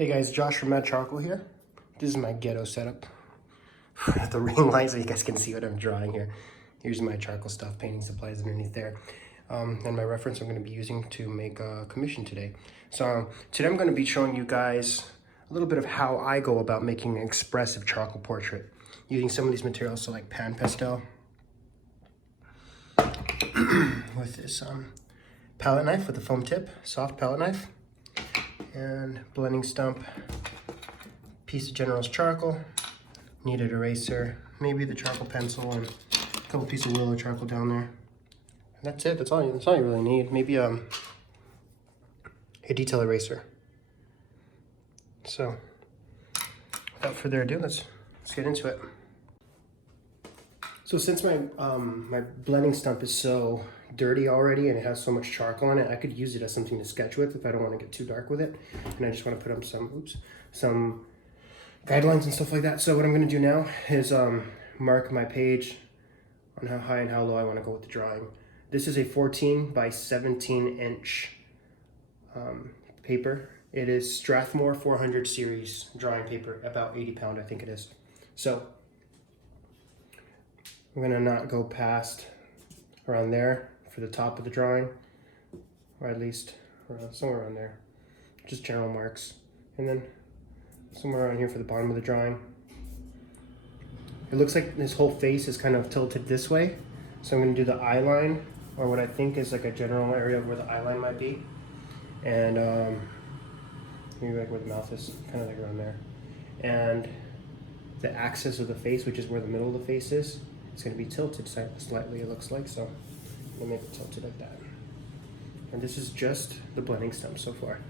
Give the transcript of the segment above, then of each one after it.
Hey guys, Josh from Mad Charcoal here. This is my ghetto setup. The ring light so you guys can see what I'm drawing here. Here's my charcoal stuff, painting supplies underneath there. And my reference I'm going to be using to make a commission today. So today I'm going to be showing you guys a little bit of how I go about making an expressive charcoal portrait. Using some of these materials, so like Pastel. With this palette knife with a foam tip, soft palette knife. And blending stump, piece of General's charcoal, Kneaded Eraser, maybe the charcoal pencil, and a couple pieces of willow charcoal down there. And that's it. That's all you really need. Maybe a detail eraser. So, without further ado, let's get into it. So since my my blending stump is so dirty already and it has so much charcoal on it, I could use it as something to sketch with if I don't want to get too dark with it. And I just want to put up some guidelines and stuff like that. So what I'm going to do now is mark my page on how high and how low I want to go with the drawing. This is a 14 by 17 inch paper. It is Strathmore 400 series drawing paper, about 80 pound I think it is. So I'm going to not go past around there for the top of the drawing, or at least somewhere around there. Just general marks. And then somewhere around here for the bottom of the drawing. It looks like this whole face is kind of tilted this way. So I'm going to do the eye line, or what I think is like a general area of where the eye line might be. And maybe like where the mouth is, kind of like around there. And the axis of the face, which is where the middle of the face is, it's going to be tilted slightly, it looks like, so I'm going to make it tilted like that. And this is just the blending stump so far.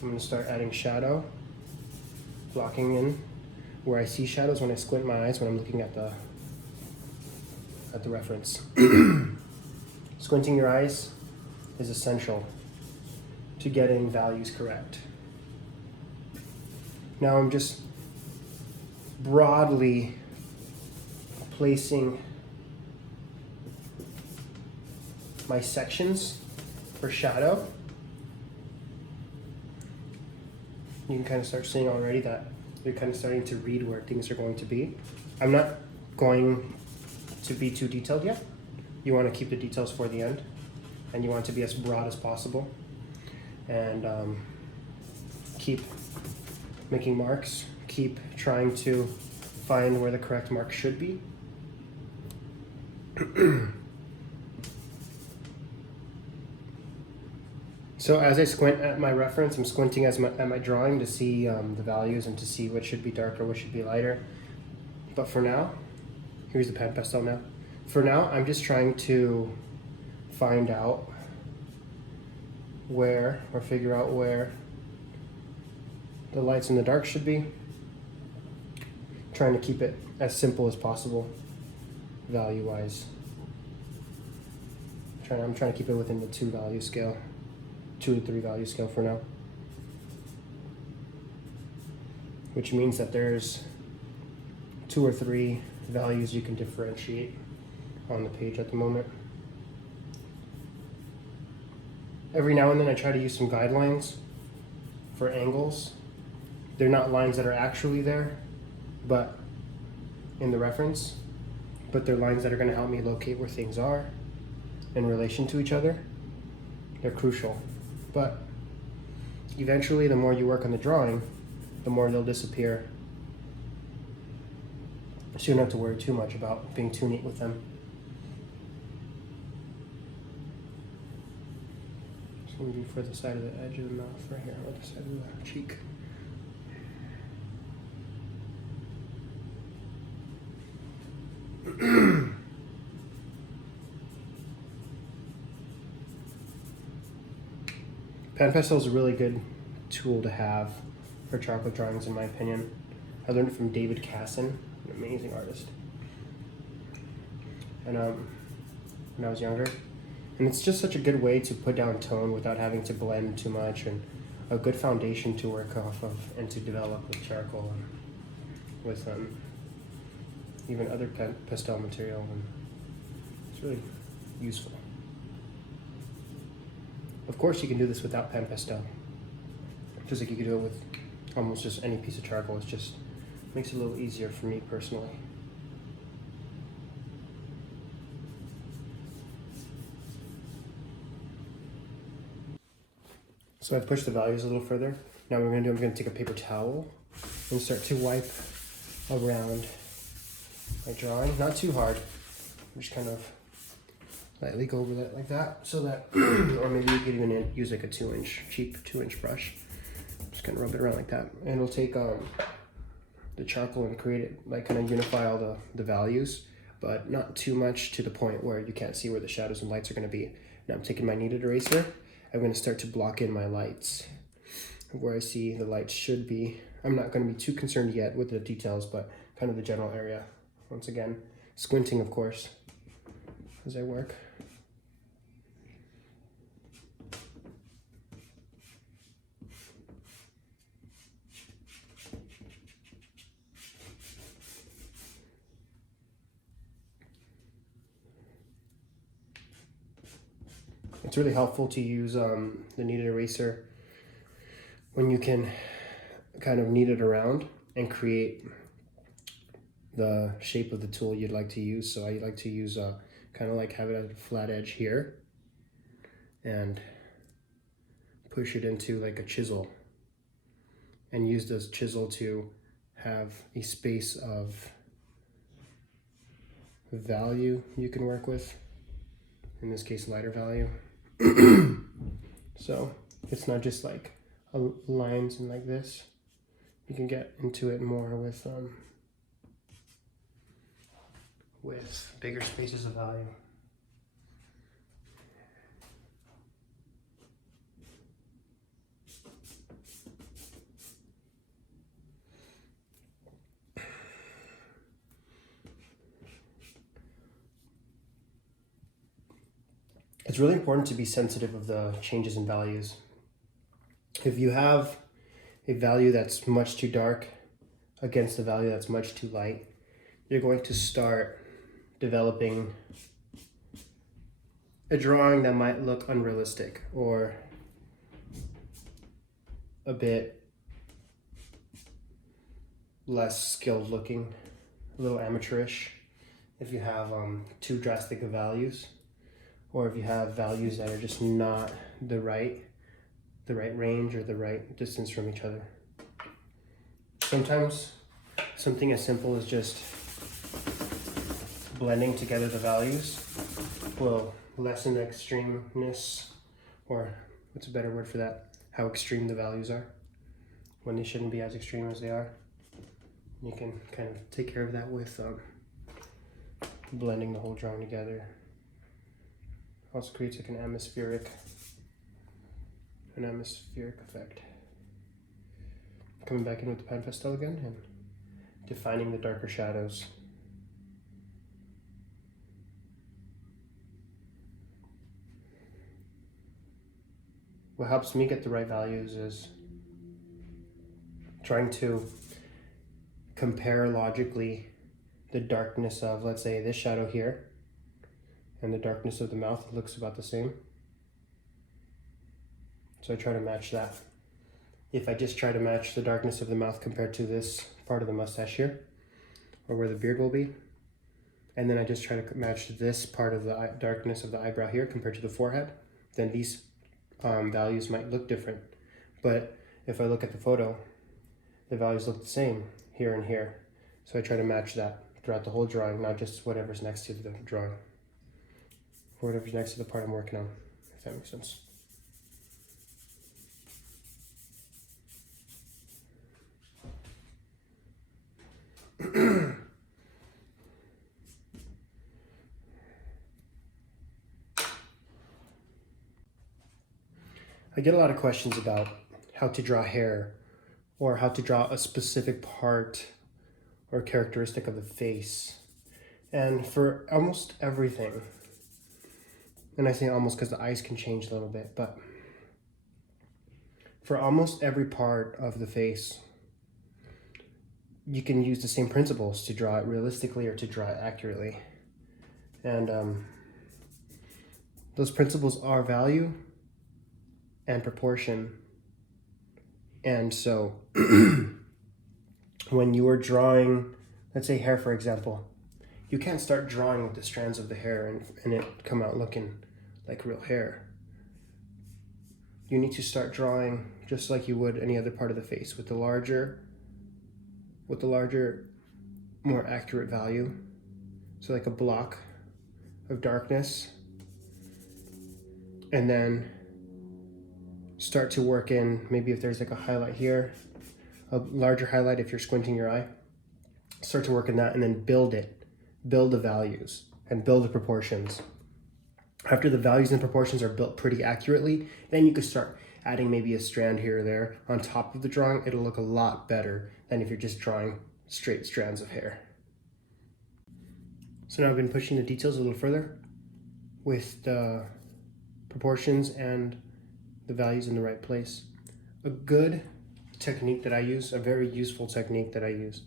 I'm going to start adding shadow, blocking in where I see shadows when I squint my eyes when I'm looking at the reference. Squinting your eyes is essential to getting values correct. Now I'm just broadly placing my sections for shadow. You can kind of start seeing already that you're kind of starting to read where things are going to be. I'm not going to be too detailed yet. You want to keep the details for the end, and you want it to be as broad as possible. And keep making marks, keep trying to find where the correct mark should be. So as I squint at my reference, I'm squinting at my drawing to see the values and to see what should be darker, what should be lighter. But for now, here's the Pastel now. For now, I'm just trying to find out where, or figure out where the lights and the dark should be. Trying to keep it as simple as possible, value-wise. I'm trying to keep it within the 2 to 3 value scale for now. Which means that there's 2 or 3 values you can differentiate on the page at the moment. Every now and then I try to use some guidelines for angles. They're not lines that are actually there, but in the reference, but they're lines that are going to help me locate where things are in relation to each other. They're crucial. But eventually, the more you work on the drawing, the more they'll disappear. So you don't have to worry too much about being too neat with them. So maybe for the side of the edge of the mouth right here, or the side of the cheek. Pastel is a really good tool to have for charcoal drawings, in my opinion. I learned it from David Casson, an amazing artist. And when I was younger. And it's just such a good way to put down tone without having to blend too much, and a good foundation to work off of and to develop with charcoal and with even other pastel material. And it's really useful. Of course, you can do this without Pastel. just like you could do it with almost just any piece of charcoal. It just makes it a little easier for me personally. So I've pushed the values a little further. Now what we're gonna do, I'm gonna take a paper towel and start to wipe around my drawing. Not too hard. Just kind of lightly go over that like that, so that, or maybe you could even use like a cheap 2-inch brush. Just kind of rub it around like that. And it'll take the charcoal and create it, like kind of unify all the values, but not too much to the point where you can't see where the shadows and lights are gonna be. Now I'm taking my kneaded eraser. I'm gonna start to block in my lights where I see the lights should be. I'm not gonna be too concerned yet with the details, but kind of the general area. Once again, squinting, of course, as I work. It's really helpful to use the kneaded eraser when you can kind of knead it around and create the shape of the tool you'd like to use. So I like to use kind of like have it at a flat edge here and push it into like a chisel and use this chisel to have a space of value you can work with. In this case, lighter value. So it's not just like lines and like this. You can get into it more with bigger spaces of value. It's really important to be sensitive of the changes in values. If you have a value that's much too dark against a value that's much too light, you're going to start developing a drawing that might look unrealistic or a bit less skilled looking, a little amateurish if you have too drastic of values, or if you have values that are just not the right range or the right distance from each other. Sometimes something as simple as just blending together the values will lessen the extremeness, or what's a better word for that? How extreme the values are when they shouldn't be as extreme as they are. You can kind of take care of that with blending the whole drawing together. Also creates like an atmospheric effect. Coming back in with the pan pastel again and defining the darker shadows. What helps me get the right values is trying to compare logically the darkness of, let's say, this shadow here and the darkness of the mouth looks about the same. So I try to match that. If I just try to match the darkness of the mouth compared to this part of the mustache here, or where the beard will be, and then I just try to match this part of the darkness of the eyebrow here compared to the forehead, then these values might look different. But if I look at the photo, the values look the same here and here. So I try to match that throughout the whole drawing, not just whatever's next to the drawing, or whatever's next to the part I'm working on, if that makes sense. I get a lot of questions about how to draw hair or how to draw a specific part or characteristic of the face. And for almost everything, and I say almost because the eyes can change a little bit, but for almost every part of the face, you can use the same principles to draw it realistically or to draw it accurately. And those principles are value and proportion And so when you are drawing, let's say hair for example, you can't start drawing with the strands of the hair and it come out looking like real hair. You need to start drawing just like you would any other part of the face with the larger, more accurate value. So like a block of darkness, and then start to work in, maybe if there's like a highlight here, a larger highlight if you're squinting your eye, start to work in that and then build the values and build the proportions. After the values and proportions are built pretty accurately, then you can start adding maybe a strand here or there on top of the drawing. It'll look a lot better than if you're just drawing straight strands of hair. So now I've been pushing the details a little further with the proportions and the values in the right place. A good technique that I use, a very useful technique that I use,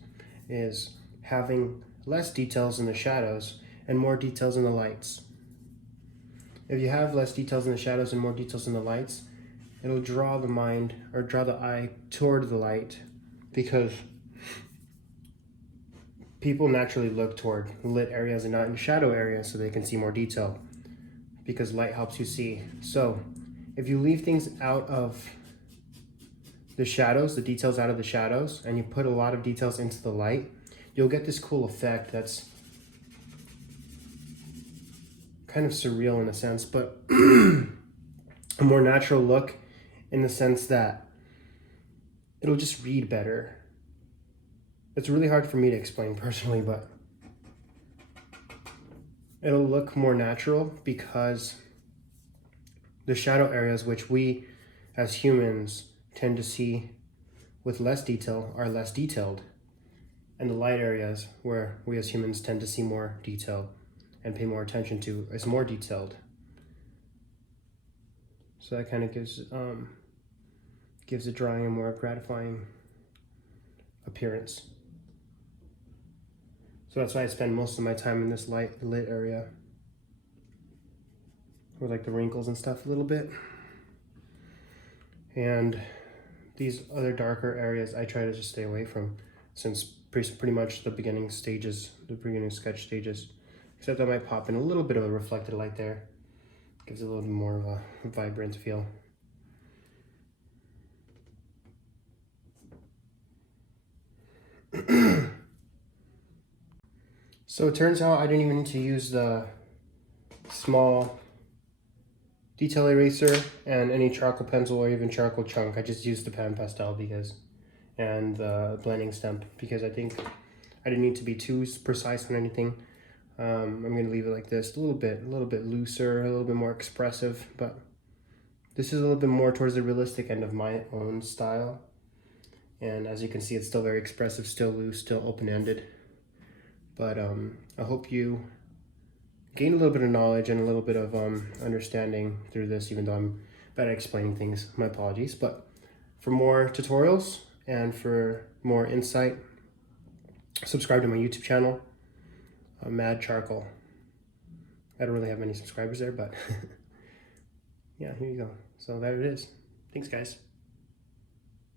is having less details in the shadows and more details in the lights. If you have less details in the shadows and more details in the lights, it'll draw the mind or draw the eye toward the light, because people naturally look toward lit areas and not in shadow areas so they can see more detail, because light helps you see. So if you leave things out of the shadows, the details out of the shadows, and you put a lot of details into the light, you'll get this cool effect that's kind of surreal in a sense, but a more natural look in the sense that it'll just read better. It's really hard for me to explain personally, but it'll look more natural because the shadow areas, which we as humans tend to see with less detail, are less detailed, and the light areas where we as humans tend to see more detail and pay more attention to is more detailed. So that kind of gives the drawing a more gratifying appearance. So that's why I spend most of my time in this lit area, with like the wrinkles and stuff a little bit. And these other darker areas I try to just stay away from, since pretty much the beginning stages, the beginning sketch stages. Except I might pop in a little bit of a reflected light there. Gives it a little bit more of a vibrant feel. So it turns out I didn't even need to use the small detail eraser and any charcoal pencil or even charcoal chunk. I just used the pan pastel and the blending stump, because I think I didn't need to be too precise on anything. I'm going to leave it like this, a little bit looser, a little bit more expressive, but this is a little bit more towards the realistic end of my own style. And as you can see, it's still very expressive, still loose, still open-ended. But I hope you gain a little bit of knowledge and a little bit of understanding through this, even though I'm bad at explaining things. My apologies. But for more tutorials and for more insight, subscribe to my YouTube channel, Mad Charcoal. I don't really have many subscribers there, but yeah, here you go. So there it is. Thanks, guys.